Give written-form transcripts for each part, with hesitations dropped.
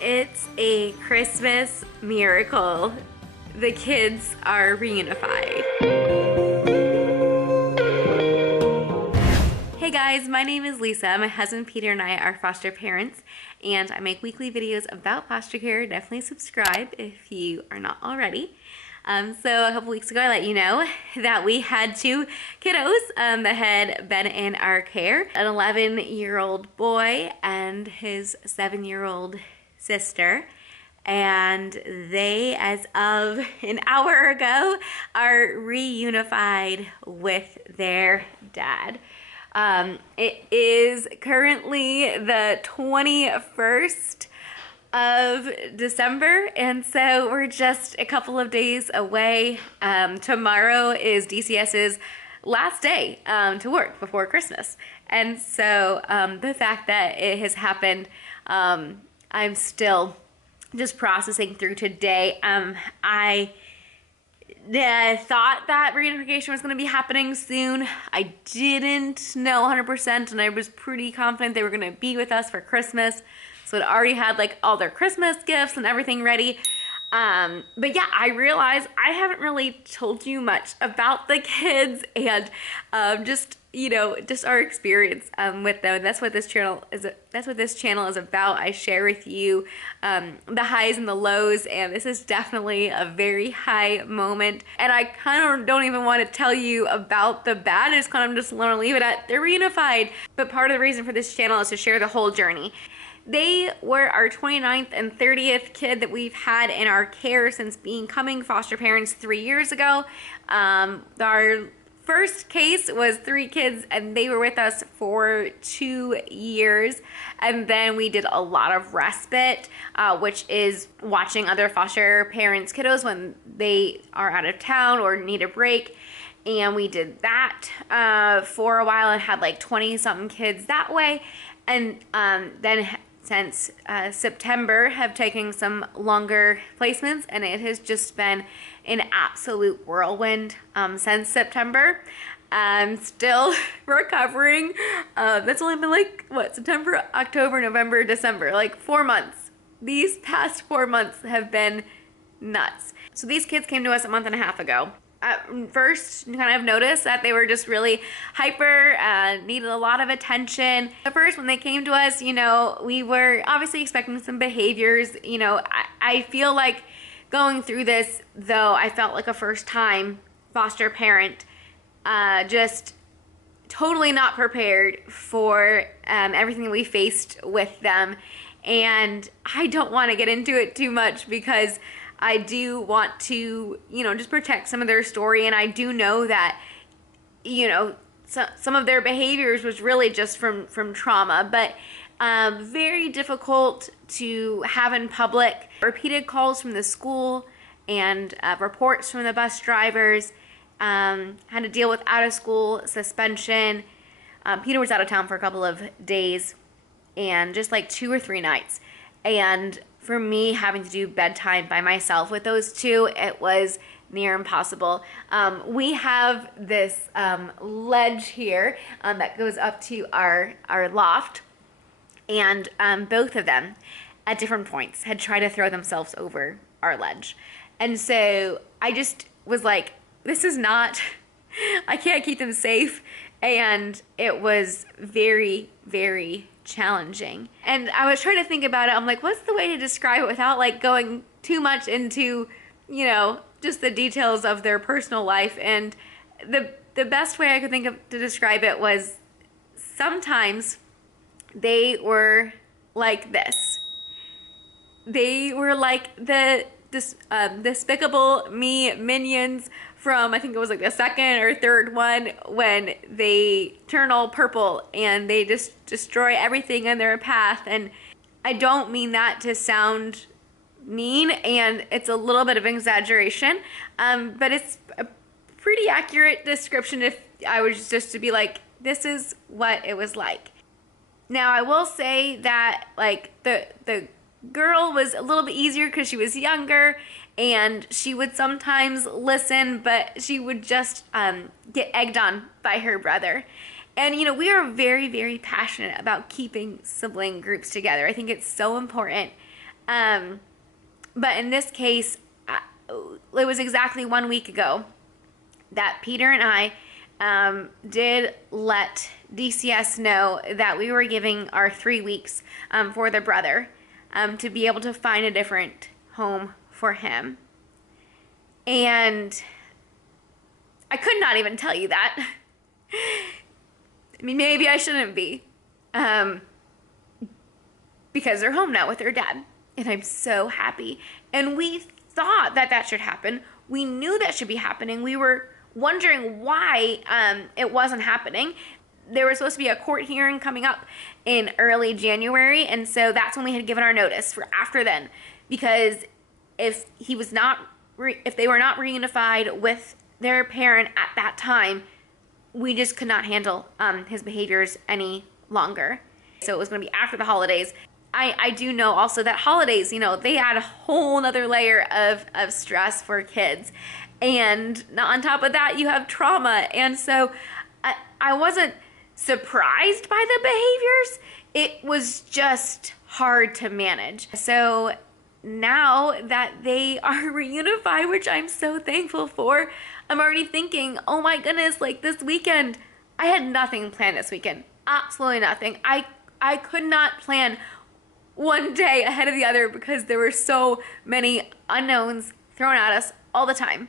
It's a Christmas miracle. The kids are reunified. Hey guys, my name is Lisa. My husband Peter and I are foster parents, and I make weekly videos about foster care. Definitely subscribe if you are not already. So a couple weeks ago, I let you know that we had two kiddos that had been in our care. An 11-year-old boy and his 7-year-old sister. And they, as of an hour ago, are reunified with their dad. It is currently the 21st of December, and so we're just a couple of days away. Tomorrow is DCS's last day to work before Christmas, and so the fact that it has happened, I'm still just processing through today. I thought that reunification was going to be happening soon. I didn't know 100%, and I was pretty confident they were going to be with us for Christmas. So it already had like all their Christmas gifts and everything ready. But yeah, I realized I haven't really told you much about the kids and just, you know, just our experience with them. And that's what this channel is. That's what this channel is about. I share with you the highs and the lows, and this is definitely a very high moment. And I kind of don't even want to tell you about the bad. I just kind of just want to leave it at they're reunified. But part of the reason for this channel is to share the whole journey. They were our 29th and 30th kid that we've had in our care since becoming foster parents 3 years ago. Our first case was 3 kids, and they were with us for 2 years. And then we did a lot of respite, which is watching other foster parents' kiddos when they are out of town or need a break. And we did that for a while and had like 20-something kids that way. And then since September have taken some longer placements, and it has just been an absolute whirlwind since September. I'm still recovering. That's only been like, what, September, October, November, December, like 4 months. These past 4 months have been nuts. So these kids came to us a month and a half ago. At first, kind of noticed that they were just really hyper, needed a lot of attention. At first, when they came to us, you know, we were obviously expecting some behaviors. You know, I feel like going through this, though, I felt like a first-time foster parent, just totally not prepared for everything that we faced with them. And I don't want to get into it too much because I do want to, you know, just protect some of their story. And I do know that, you know, some of their behaviors was really just from trauma, but very difficult to have in public. Repeated calls from the school and reports from the bus drivers. Had to deal with out of school suspension. Peter was out of town for a couple of days and just like 2 or 3 nights. And for me, having to do bedtime by myself with those two, it was near impossible. We have this ledge here that goes up to our loft, and both of them, at different points, had tried to throw themselves over our ledge. And so I just was like, this is not, I can't keep them safe. And it was very, very challenging. And I was trying to think about it. I'm like, what's the way to describe it without like going too much into, you know, just the details of their personal life? And the best way I could think of to describe it was sometimes they were like this. They were like the Despicable Me minions from, I think it was like the 2nd or 3rd one, when they turn all purple and they just destroy everything in their path. And I don't mean that to sound mean, and it's a little bit of an exaggeration, but it's a pretty accurate description if I was just to be like, this is what it was like. Now, I will say that like the girl was a little bit easier because she was younger and she would sometimes listen, but she would just get egged on by her brother. And, you know, we are very, very passionate about keeping sibling groups together. I think it's so important But in this case, it was exactly 1 week ago that Peter and I did let DCS know that we were giving our 3 weeks for the brother to be able to find a different home for him. And I could not even tell you that. I mean, maybe I shouldn't be. Because they're home now with their dad. And I'm so happy. And we thought that that should happen. We knew that should be happening. We were wondering why it wasn't happening. There was supposed to be a court hearing coming up in early January. And so that's when we had given our notice for after then. Because if he was not, if they were not reunified with their parent at that time, we just could not handle his behaviors any longer. So it was going to be after the holidays. I do know also that holidays, you know, they add a whole other layer of stress for kids. And on top of that, you have trauma. And so I wasn't surprised by the behaviors. It was just hard to manage. So now that they are reunified, which I'm so thankful for, I'm already thinking, oh my goodness, like this weekend, I had nothing planned this weekend. Absolutely nothing. I could not plan one day ahead of the other because there were so many unknowns thrown at us all the time.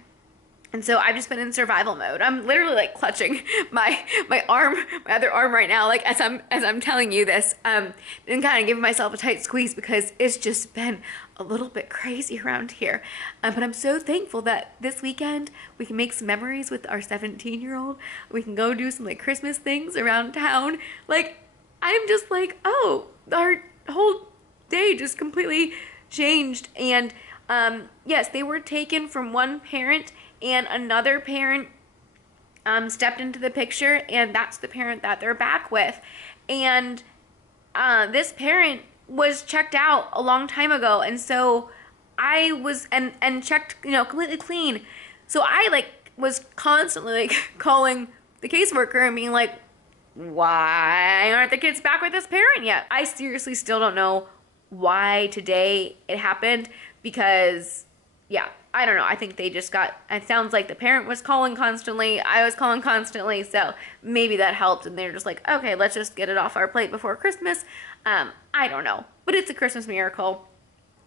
And so I've just been in survival mode. I'm literally like clutching my arm, my other arm right now, like as I'm telling you this, and kind of giving myself a tight squeeze because it's just been a little bit crazy around here. But I'm so thankful that this weekend we can make some memories with our 17-year-old. We can go do some like Christmas things around town. Like I'm just like, oh, our whole day just completely changed. And yes, they were taken from one parent, and another parent stepped into the picture, and that's the parent that they're back with. And this parent was checked out a long time ago, and so I was and checked, you know, completely clean. So I like was constantly like calling the caseworker and being like, why aren't the kids back with this parent yet? I seriously still don't know why today it happened, because yeah, I don't know. I think they just got, it sounds like the parent was calling constantly. I was calling constantly. So maybe that helped. And they're just like, okay, let's just get it off our plate before Christmas. I don't know. But it's a Christmas miracle.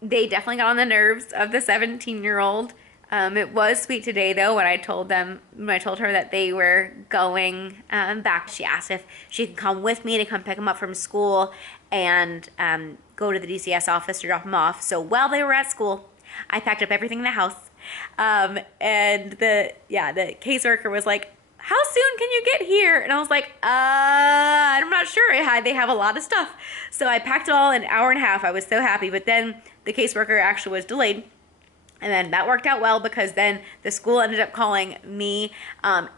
They definitely got on the nerves of the 17-year-old. It was sweet today, though, when I told her that they were going back. She asked if she could come with me to come pick them up from school and go to the DCS office to drop them off. So while they were at school, I packed up everything in the house, and the caseworker was like, how soon can you get here? And I was like, I'm not sure. They have a lot of stuff. So I packed it all in an hour and a half. I was so happy. But then the caseworker actually was delayed. And then that worked out well, because then the school ended up calling me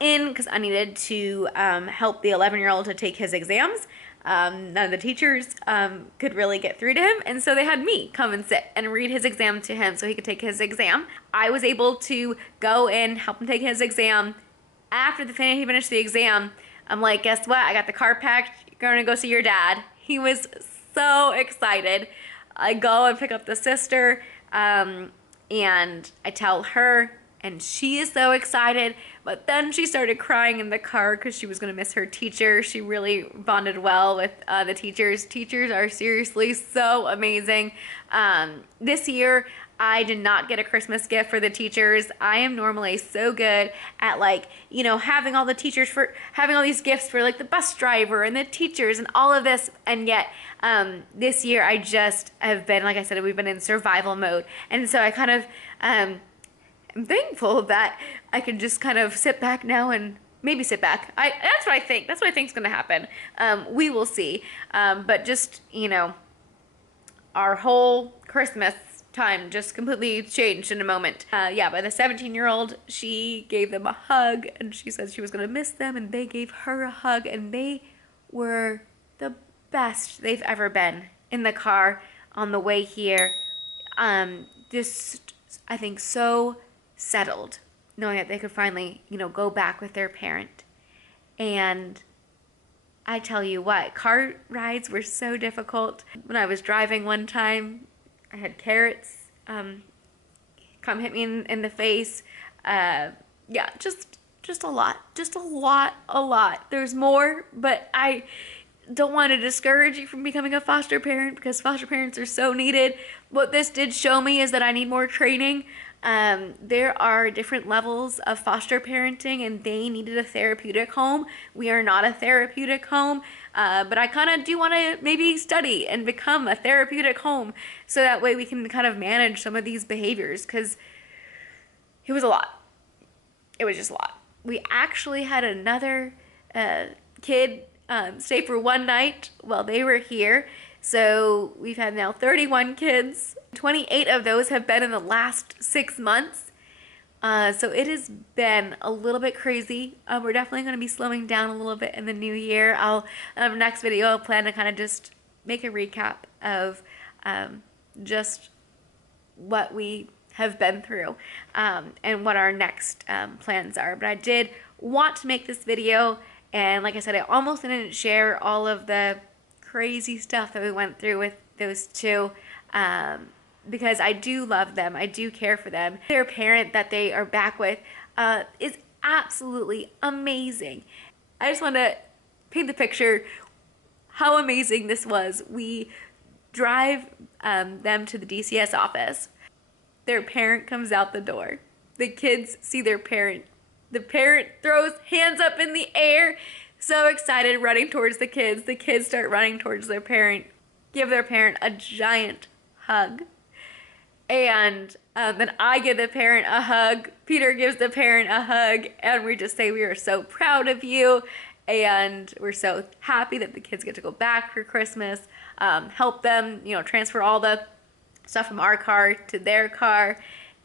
in because I needed to help the 11-year-old to take his exams. None of the teachers could really get through to him, and so they had me come and sit and read his exam to him so he could take his exam. I was able to go and help him take his exam. After he finished the exam, I'm like, guess what? I got the car packed. You're going to go see your dad. He was so excited. I go and pick up the sister, and I tell her, and she is so excited. But then she started crying in the car because she was going to miss her teacher. She really bonded well with the teachers. Teachers are seriously so amazing. This year, I did not get a Christmas gift for the teachers. I am normally so good at, like, you know, having all the teachers having all these gifts for like the bus driver and the teachers and all of this. And yet this year I just have been, like I said, we've been in survival mode. And so I kind of I'm thankful that I can just kind of sit back now and maybe sit back. That's what I think. That's what I think is going to happen. We will see. But just, you know, our whole Christmas time just completely changed in a moment. But the 17-year-old, she gave them a hug, and she said she was going to miss them, and they gave her a hug, and they were the best they've ever been in the car on the way here. Just, I think, so settled, knowing that they could finally, you know, go back with their parent. And I tell you what, car rides were so difficult. When I was driving one time, I had carrots come hit me in the face. Yeah, just a lot. There's more, but I don't want to discourage you from becoming a foster parent because foster parents are so needed. What this did show me is that I need more training. There are different levels of foster parenting, and they needed a therapeutic home. We are not a therapeutic home, but I kind of do want to maybe study and become a therapeutic home so that way we can kind of manage some of these behaviors, because it was a lot. It was just a lot. We actually had another kid stay for one night while they were here. So we've had now 31 kids. 28 of those have been in the last 6 months. So it has been a little bit crazy. We're definitely going to be slowing down a little bit in the new year. Next video, I'll plan to kind of just make a recap of just what we have been through and what our next plans are. But I did want to make this video, and like I said, I almost didn't share all of the crazy stuff that we went through with those two because I do love them. I do care for them. Their parent that they are back with is absolutely amazing. I just want to paint the picture how amazing this was. We drive them to the DCS office. Their parent comes out the door. The kids see their parent. The parent throws hands up in the air, so excited, running towards the kids. The kids start running towards their parent, give their parent a giant hug. And then I give the parent a hug. Peter gives the parent a hug, and we just say we are so proud of you, and we're so happy that the kids get to go back for Christmas, help them, transfer all the stuff from our car to their car,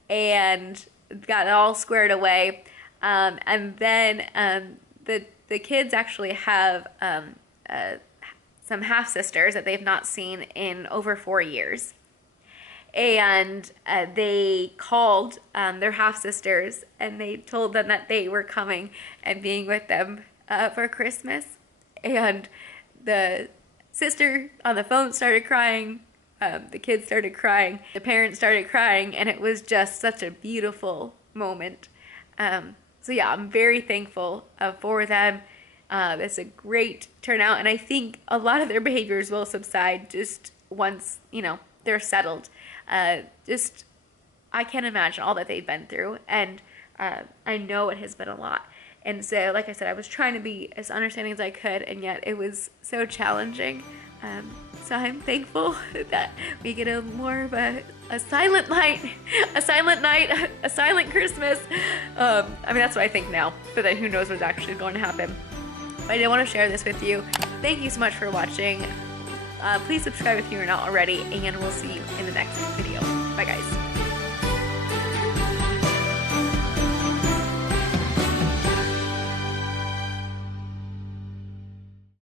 and got it all squared away. And then the kids actually have some half-sisters that they've not seen in over 4 years. And they called their half-sisters, and they told them that they were coming and being with them for Christmas. And the sister on the phone started crying. The kids started crying. The parents started crying, and it was just such a beautiful moment. So yeah, I'm very thankful for them. It's a great turnout, and I think a lot of their behaviors will subside just once, they're settled. I can't imagine all that they've been through, and I know it has been a lot. And so, like I said, I was trying to be as understanding as I could, and yet it was so challenging. So I'm thankful that we get a more of a silent night, a silent Christmas. That's what I think now, but then who knows what's actually going to happen. But I did want to share this with you. Thank you so much for watching. Please subscribe if you are not already, and we'll see you in the next video. Bye, guys.